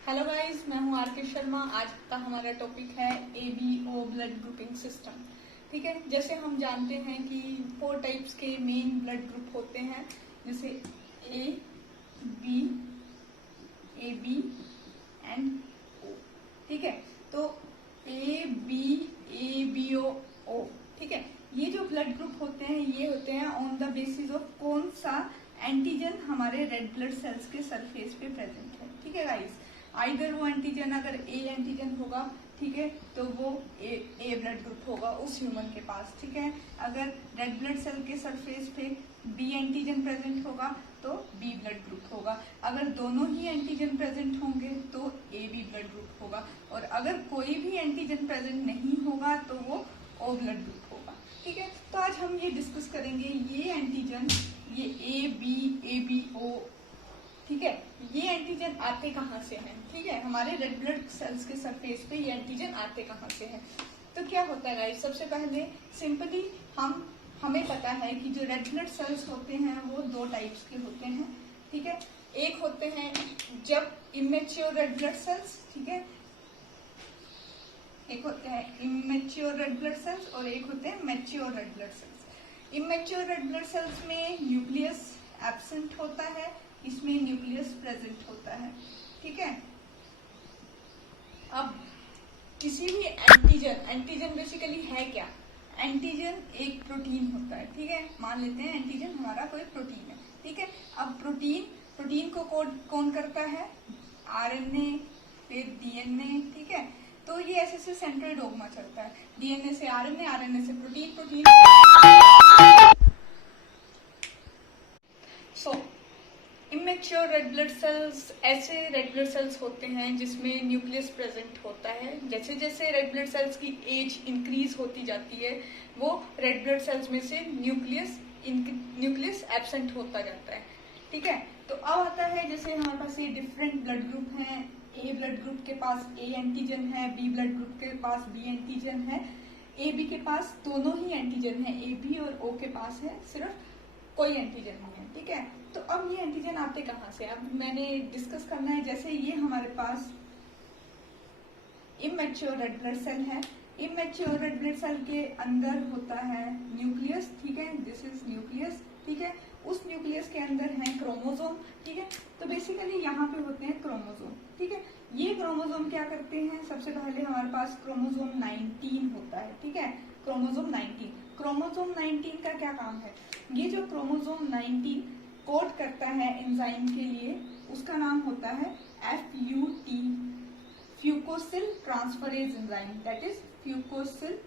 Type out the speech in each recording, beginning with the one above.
Hello guys, मैं हूं are के शर्मा। आज का हमारा टॉपिक है ABO ब्लड ग्रुपिंग सिस्टम। ठीक है, जैसे हम जानते हैं कि 4 टाइप्स के मेन ब्लड ग्रुप होते हैं, जैसे AB एंड O। ठीक है, तो ABO। ठीक है, ये जो ब्लड ग्रुप होते हैं ये होते हैं ऑन द बेसिस ऑफ कौन सा एंटीजन हमारे रेड ब्लड सेल्स के सरफेस पे प्रेजेंट है। ठीक है गाइस, आइदर वो एंटीजन अगर ए एंटीजन होगा, ठीक है, तो वो ए ब्लड ग्रुप होगा उस ह्यूमन के पास। ठीक है, अगर रेड ब्लड सेल के सरफेस पे बी एंटीजन प्रेजेंट होगा तो बी ब्लड ग्रुप होगा। अगर दोनों ही एंटीजन प्रेजेंट होंगे तो AB ब्लड ग्रुप होगा, और अगर कोई भी एंटीजन प्रेजेंट नहीं होगा तो वो O ब्लड ग्रुप होगा। ठीक है, तो आज हम ये डिस्कस करेंगे ये एंटीजन, ये ABO। ठीक है, ये एंटीजन आते कहाँ से हैं। ठीक है, हमारे रेड ब्लड सेल्स के सरफेस पे ये एंटीजन आते कहाँ से हैं। तो क्या होता है गाइस, सबसे पहले सिंपली हमें पता है कि जो रेड ब्लड सेल्स होते हैं वो 2 टाइप्स के होते हैं। ठीक है, एक होते हैं जब इमेच्योर रेड ब्लड सेल्स, ठीक है, एक होते हैं इमेच्योर रेड ब्लड सेल्स और एक होते हैं mature red blood cells. Immature red blood cells में न्यूक्लियस एब्सेंट होता है, इसमें न्यूक्लियस प्रेजेंट होता है। ठीक है, अब किसी भी एंटीजन बेसिकली है क्या। एंटीजन एक प्रोटीन होता है। ठीक है, मान लेते हैं एंटीजन हमारा कोई प्रोटीन है। ठीक है, अब प्रोटीन को कौन करता है, RNA फिर DNA। ठीक है, तो ये ऐसे सेंट्रल डोगमा चलता है, DNA से RNA से प्रोटीन। सो इमेच्योर रेड ब्लड सेल्स ऐसे रेड ब्लड सेल्स होते हैं जिसमें न्यूक्लियस प्रेजेंट होता है। जैसे जैसे रेड ब्लड सेल्स की एज इंक्रीज होती जाती है वो रेड ब्लड सेल्स में से न्यूक्लियस एब्सेंट होता जाता है। ठीक है, तो अब आता है जैसे हमारे पास ये डिफरेंट ब्लड ग्रुप हैं। ए ब्लड ग्रुप के पास A एंटीजन है, बी ब्लड ग्रुप के पास B एंटीजन है, AB के पास दोनों ही एंटीजन है, AB और O के पास है सिर्फ कोई एंटीजन नहीं है। ठीक है, तो अब ये एंटीजन आते कहाँ से, अब मैंने डिस्कस करना है। जैसे ये हमारे पास इमेच्योर रेड ब्लड सेल है, इमेच्योर रेड ब्लड सेल के अंदर होता है न्यूक्लियस। ठीक है, दिस इज न्यूक्लियस। ठीक है, उस न्यूक्लियस के अंदर है क्रोमोसोम। ठीक है, तो बेसिकली यहाँ पे होते हैं क्रोमोसोम। ठीक है, ये क्रोमोसोम क्या करते हैं, सबसे पहले हमारे पास क्रोमोसोम 19 होता है। ठीक है, क्रोमोसोम 19 का क्या काम है, ये जो क्रोमोसोम 19 कोड करता है एंजाइम के लिए, उसका नाम होता है FUT, fucosyltransferase enzyme, that is फ्यूकोसिल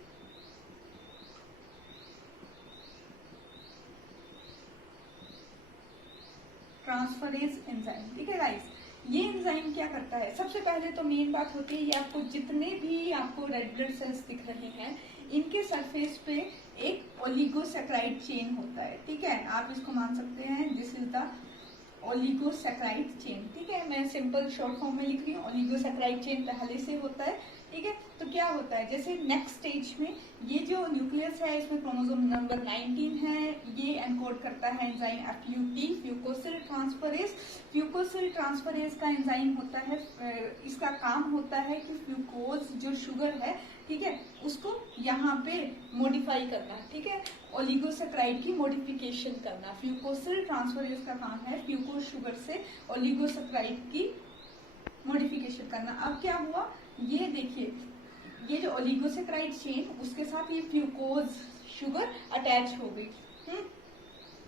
transferase enzyme. ठीक है गाइस, ये एंजाइम क्या करता है, सबसे पहले तो मेन बात होती है ये आपको जितने भी आपको रेड ब्लड सेल्स दिख रहे हैं इनके सरफेस पे एक ओलिगोसैकेराइड चेन होता है। ठीक है, आप इसको मान सकते हैं this is the oligosaccharide chain. ठीक है, मैं सिंपल शॉर्ट फॉर्म में लिख रही हूँ, ओलिगोसैकेराइड चेन पहले से होता है। ठीक है, तो क्या होता है, जैसे नेक्स्ट स्टेज में ये जो न्यूक्लियस है इसमें क्रोमोसोम नंबर 19 है, ये एनकोड करता है एंजाइम FUT, फ्यूकोसिल ट्रांसफरेज। फ्यूकोसिल ट्रांसफरेज का एंजाइम होता है, इसका काम होता है कि फ्यूकोज जो शुगर है, ठीक है, उसको यहाँ पे मॉडिफाई करना। ठीक है, ओलिगोसैकेराइड की मॉडिफिकेशन करना। फ्यूकोसिल ट्रांसफरेज का काम है फ्यूकोज शुगर से ओलिगोसैकेराइड की मॉडिफिकेशन करना। अब क्या हुआ, ये देखिए, ये जो ओलिगोसैकेराइड चेन उसके साथ ये फ्यूकोज शुगर अटैच हो गई।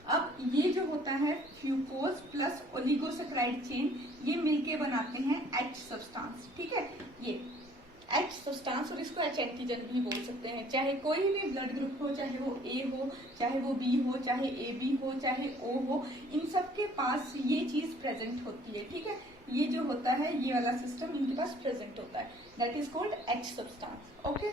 अब ये जो होता है फ्यूकोज प्लस ओलिगोसैकेराइड चेन, ये मिलके बनाते हैं H सब्सटेंस। ठीक है, ये H सब्सटेंस, और इसको H एंटीजन भी बोल सकते हैं। चाहे कोई भी ब्लड ग्रुप हो, चाहे वो A हो, चाहे वो B हो, चाहे AB हो, चाहे O हो, इन सब के पास ये चीज प्रेजेंट होती है। ठीक है, ये जो होता है ये वाला सिस्टम इनके पास प्रेजेंट होता है, that is called H substance. Okay,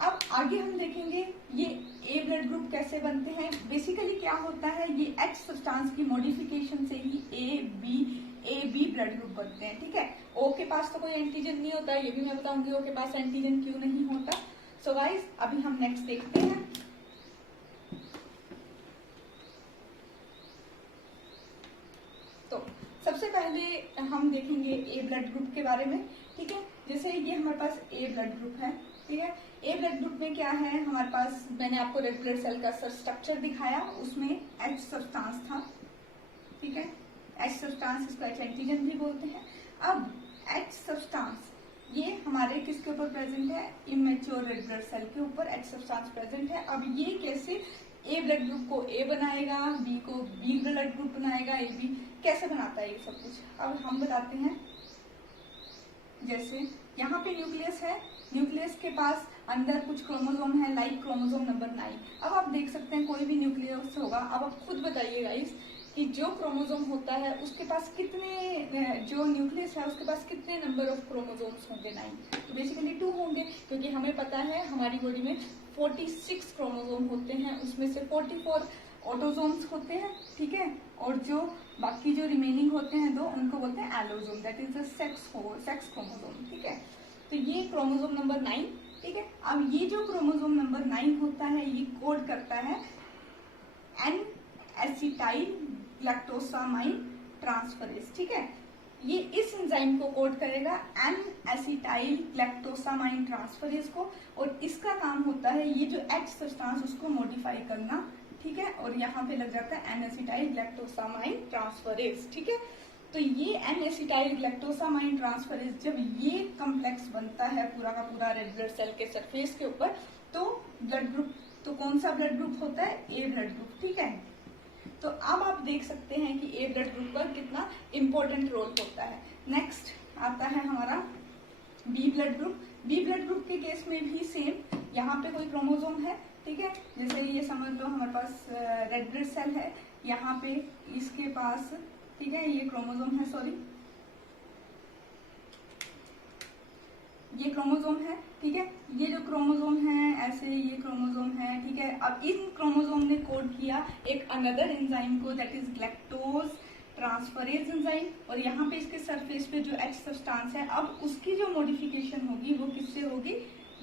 अब आगे हम देखेंगे ये A ब्लड ग्रुप कैसे बनते हैं। बेसिकली क्या होता है, ये H सब्सटेंस की मॉडिफिकेशन से ही AB ब्लड ग्रुप बनते हैं। ठीक है, O के पास तो कोई एंटीजन नहीं होता, ये भी मैं बताऊंगी O के पास एंटीजन क्यों नहीं होता। सो गाइस, अभी हम नेक्स्ट देखते हैं। तो सबसे पहले हम देखेंगे ए ब्लड ग्रुप के बारे में, ठीक है। जैसे ये हमारे पास ए ब्लड ग्रुप है, ठीक है। ए ब्लड ग्रुप में क्या है हमारे पास, मैंने आपको रेड ब्लड सेल का स्ट्रक्चर दिखाया, उसमें एच सब्सटेंस था, ठीक है। एच सब्सटेंस, इसको एच एंटीजन भी बोलते हैं। अब एच सब्सटेंस ये हमारे किसके ऊपर प्रेजेंट है, इमेच्योर रेड ब्लड सेल के ऊपर एच सब्सटेंस प्रेजेंट है। अब ये कैसे ए ब्लड ग्रुप को ए बनाएगा, बी को बी ब्लड ग्रुप बनाएगा, ए बी कैसे बनाता है ये सब कुछ, अब हम बताते हैं। जैसे यहाँ पे न्यूक्लियस है, न्यूक्लियस के पास अंदर कुछ क्रोमोसोम है, लाइक क्रोमोसोम नंबर 9। अब आप देख सकते हैं कोई भी न्यूक्लियस होगा, अब आप खुद बताइए गाइस कि जो क्रोमोसोम होता है उसके पास कितने, जो न्यूक्लियस है उसके पास कितने नंबर ऑफ क्रोमोसोम्स होंगे, 9। तो बेसिकली 2 होंगे, क्योंकि हमें पता है हमारी बॉडी में 46 क्रोमोसोम होते हैं, उसमें से 44 ऑटोसोम्स होते हैं, ठीक है। और जो बाकी जो रिमेनिंग होते हैं 2, उनको बोलते हैं allosome, that is the sex chromosome, ठीक है। तो ये क्रोमोसोम नंबर 9, ठीक है। अब ये जो क्रोमोसोम नंबर 9 होता है ये कोड करता है एन एसिटाइल ग्लैक्टोसामाइन ट्रांसफरेज, ठीक है। ये इस एंजाइम को कोड करेगा एन एसिटाइल ग्लैक्टोसामाइन ट्रांसफरेज को, और इसका काम होता है ये जो एच सब्सटेंस उसको मॉडिफाई करना, ठीक है। और यहाँ पे लग जाता है एन एसिटाइल ग्लैक्टोसामाइन ट्रांसफरेज, ठीक है। तो ये एन एसिटाइल ग्लैक्टोसामाइन ट्रांसफरेज जब ये कॉम्प्लेक्स बनता है पूरा का पूरा रेड ब्लड सेल के सरफेस के ऊपर, तो ब्लड ग्रुप, तो कौन सा ब्लड ग्रुप होता है, ए ब्लड ग्रुप, ठीक है। तो अब आप देख सकते हैं कि ए ब्लड ग्रुप पर कितना इंपॉर्टेंट रोल होता है। नेक्स्ट आता है हमारा B blood group. B blood group के केस में भी सेम, यहाँ पे कोई क्रोमोसोम है, ठीक है। जैसे ये समझ लो हमारे पास रेड ब्लड सेल है, यहाँ पे इसके पास, ठीक है, ये क्रोमोसोम है, सॉरी ये क्रोमोसोम है, ठीक है। ये जो क्रोमोसोम है ऐसे ये क्रोमोसोम है, ठीक है। अब इन क्रोमोसोम ने कोड किया एक अनदर एंजाइम को, that is galactose transferase enzyme, और यहाँ पे इसके सरफेस पे जो एच सब्सटेंस है, अब उसकी जो मॉडिफिकेशन होगी वो किससे होगी,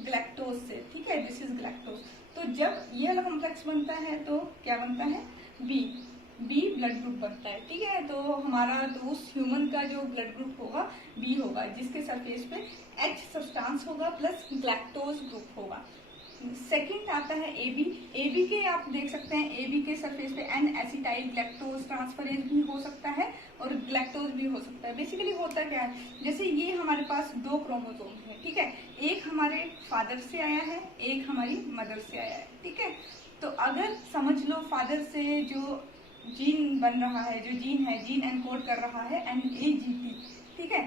ग्लैक्टोज से, ठीक है। This is galactose. तो जब ये वाला कॉम्प्लेक्स बनता है तो क्या बनता है, बी ब्लड ग्रुप बनता है, ठीक है। तो हमारा तो उस ह्यूमन का जो ब्लड ग्रुप होगा बी होगा, जिसके सरफेस पे एच सब्सटेंस होगा प्लस ग्लैक्टोज ग्रुप होगा। सेकंड आता है एबी। एबी के आप देख सकते हैं एबी के सरफेस पे एन एसिटाइल ग्लैक्टोज ट्रांसफरेज भी हो सकता है और ग्लैक्टोज भी हो सकता है। बेसिकली होता क्या है, जैसे ये हमारे पास 2 क्रोमोसोम है, ठीक है। एक हमारे फादर से आया है, एक हमारी मदर से आया है, ठीक है। तो अगर समझ लो फादर से जो जीन बन रहा है, जो जीन है, जीन एनकोड कर रहा है NAGT, ठीक है,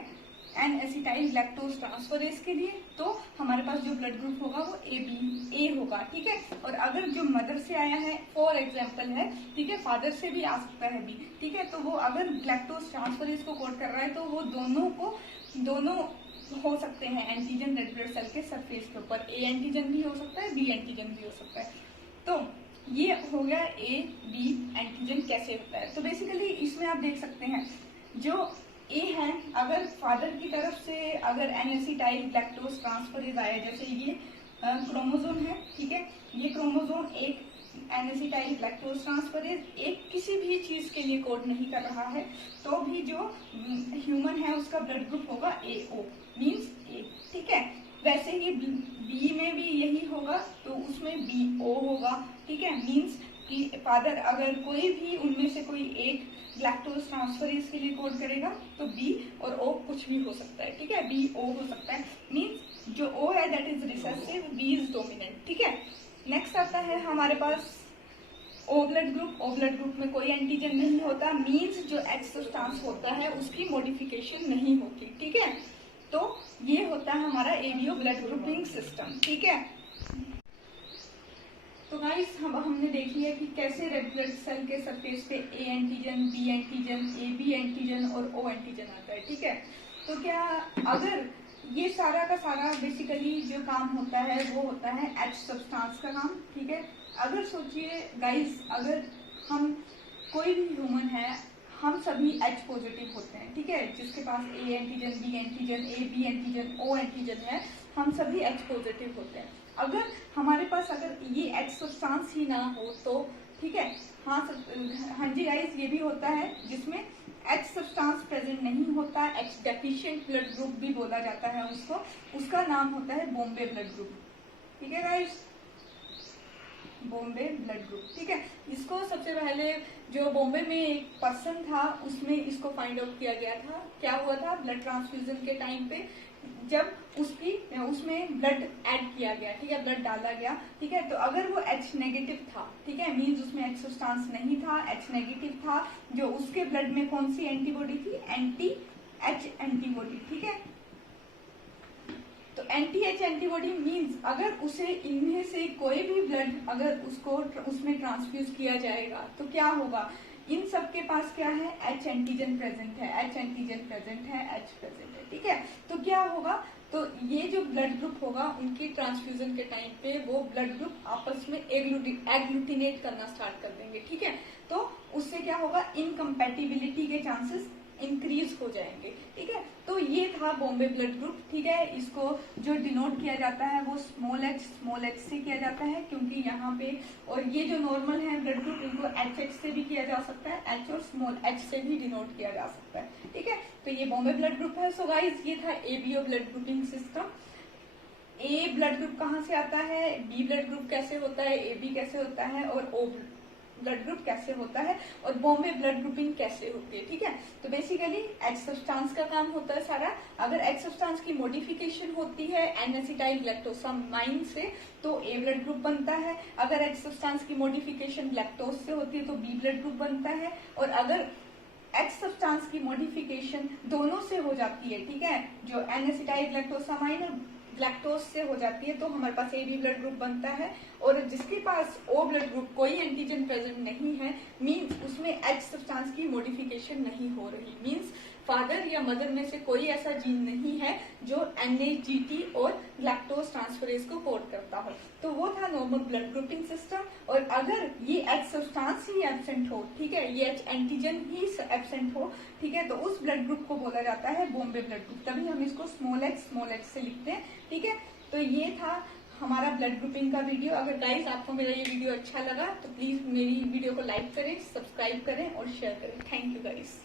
एन एसिटाइल ग्लैक्टोज ट्रांसफरेज के लिए, तो हमारे पास जो ब्लड ग्रुप होगा वो ए होगा, ठीक है। और अगर जो मदर से आया है, फॉर एग्जांपल है, ठीक है, फादर से भी आ सकता है बी, ठीक है, तो वो अगर ग्लैक्टोज ट्रांसफरेज को कोड कर रहा है तो वो दोनों हो सकते हैं एंटीजन रेड ब्लड सेल के सरफेस के ऊपर, ए एंटीजन भी हो सकता है, बी एंटीजन भी हो सकता है। तो ये हो गया ए बी एंटीजन कैसे होता है। तो बेसिकली इसमें आप देख सकते हैं जो ए है, अगर फादर की तरफ से अगर एनएसिटाइल ग्लैक्टोज ट्रांसफरेज आया, जैसे ये क्रोमोसोम है, ठीक है, ये क्रोमोसोम एक एनएसिटाइल ग्लैक्टोज ट्रांसफरेज एक किसी भी चीज के लिए कोड नहीं कर रहा है, तो भी जो ह्यूमन है उसका ब्लड ग्रुप होगा AO, मीन्स ए, ठीक है। वैसे ही बी में भी यही होगा, तो उसमें BO होगा, ठीक है, मीन्स कि फादर अगर कोई भी उनमें से कोई एक ग्लैक्टोज ट्रांसफरेज के लिए कोड करेगा तो बी और ओ कुछ भी हो सकता है, ठीक है, BO हो सकता है, मीन्स जो O है that is recessive, B is dominant, ठीक है। नेक्स्ट आता है हमारे पास O blood group. O blood group में कोई एंटीजन नहीं होता, मीन्स जो H सब्सटेंस होता है उसकी मॉडिफिकेशन नहीं होती, ठीक है। तो ये होता है हमारा ABO ब्लड ग्रुपिंग सिस्टम, ठीक है। तो गाइस हमने देख लिया कि कैसे रेड ब्लड सेल के सरफेस पे A antigen, B antigen, AB antigen और O एंटीजन आता है, ठीक है। तो क्या अगर ये सारा का सारा बेसिकली जो काम होता है वो होता है H सब्सटेंस का काम, ठीक है। अगर सोचिए गाइस, अगर हम कोई भी ह्यूमन है, हम सभी H पॉजिटिव होते हैं, ठीक है, जिसके पास A antigen, B antigen, AB antigen, O antigen है, हम सभी H पॉजिटिव होते हैं। अगर हमारे पास अगर ये H सब्सटेंस ही ना हो तो ठीक है। हाँ हाँ जी गाइस, ये भी होता है जिसमें H सब्सटेंस प्रेजेंट नहीं होता, H डेफिशिएंट ब्लड ग्रुप भी बोला जाता है उसको, उसका नाम होता है बॉम्बे ब्लड ग्रुप। ठीक है गाइस, बॉम्बे ब्लड ग्रुप। ठीक है, इसको सबसे पहले जो बॉम्बे में एक पर्सन था उसमें इसको फाइंड आउट किया गया था। क्या हुआ था, ब्लड ट्रांसफ्यूजन के टाइम पे जब उसमें ब्लड ऐड किया गया, ठीक है, ब्लड डाला गया, ठीक है, तो अगर वो H नेगेटिव था, ठीक है, मींस उसमें H सब्सटेंस नहीं था, H नेगेटिव था, जो उसके ब्लड में कौन सी एंटीबॉडी थी, एंटी H एंटीबॉडी। ठीक है, तो एंटी H एंटीबॉडी मींस अगर उसे इनमें से कोई भी ब्लड अगर उसको उसमें ट्रांसफ्यूज किया जाएगा तो क्या होगा, इन सबके पास क्या है, H एंटीजन प्रेजेंट है, H एंटीजन प्रेजेंट है, H प्रेजेंट है। ठीक है, तो क्या होगा, तो ये जो ब्लड ग्रुप होगा उनकी ट्रांसफ्यूजन के टाइम पे वो ब्लड ग्रुप आपस में एग्लूटिनेट करना स्टार्ट कर देंगे। ठीक है, तो उससे क्या होगा, इनकम्पैटिबिलिटी के चांसेस इंक्रीज हो जाएंगे। ठीक है, तो ये था बॉम्बे ब्लड ग्रुप। ठीक है, इसको जो डिनोट किया जाता है वो स्मॉल h से किया जाता है, क्योंकि यहाँ पे, और ये जो नॉर्मल है ब्लड ग्रुप इनको HH से भी किया जा सकता है, H और स्मॉल h से भी डिनोट किया जा सकता है। ठीक है, तो ये बॉम्बे ब्लड ग्रुप है। सो गाइस, ये था ABO ब्लड ग्रुपिंग सिस्टम। ए ब्लड ग्रुप कहाँ से आता है, बी ब्लड ग्रुप कैसे होता है, AB कैसे होता है, और O ब्लड ग्रुप कैसे होता है, और बॉम्बे ब्लड ग्रुपिंग कैसे होती है। ठीक है, तो बेसिकली H सब्सटेंस का काम होता है सारा। अगर H सब्सटेंस की मॉडिफिकेशन होती है N-एसिटाइल ग्लैक्टोसामाइन से तो A ब्लड ग्रुप बनता है। अगर H सब्सटेंस की मॉडिफिकेशन लैक्टोज से होती है तो B ब्लड ग्रुप बनता है। और अगर H सब्सटेंस की मॉडिफिकेशन दोनों से हो जाती है, ठीक है, जो N-एसिटाइल ग्लैक्टोसामाइन और लैक्टोज से हो जाती है, तो हमारे पास AB ब्लड ग्रुप बनता है। और जिसके पास O ब्लड ग्रुप कोई एंटीजन प्रेजेंट नहीं है, मींस उसमें H सब्सटेंस की मॉडिफिकेशन नहीं हो रही, मींस फादर या मदर में से कोई ऐसा जीन नहीं है जो NAGT और लैक्टोज ट्रांसफरेज को कोड करता हो। तो वो था नॉर्मल ब्लड ग्रुपिंग सिस्टम। और अगर ये H सब्सटेंस ही एब्सेंट हो, ठीक है, ये H एंटीजन ही एब्सेंट हो, ठीक है, तो उस ब्लड ग्रुप को बोला जाता है बॉम्बे ब्लड ग्रुप। तभी हम इसको स्मॉल h से लिखते हैं। ठीक है, तो ये था हमारा ब्लड ग्रुपिंग का वीडियो। अगर गाइस आपको मेरा ये वीडियो अच्छा लगा तो प्लीज मेरी वीडियो को लाइक करें, सब्सक्राइब करें और शेयर करें। Thank you guys.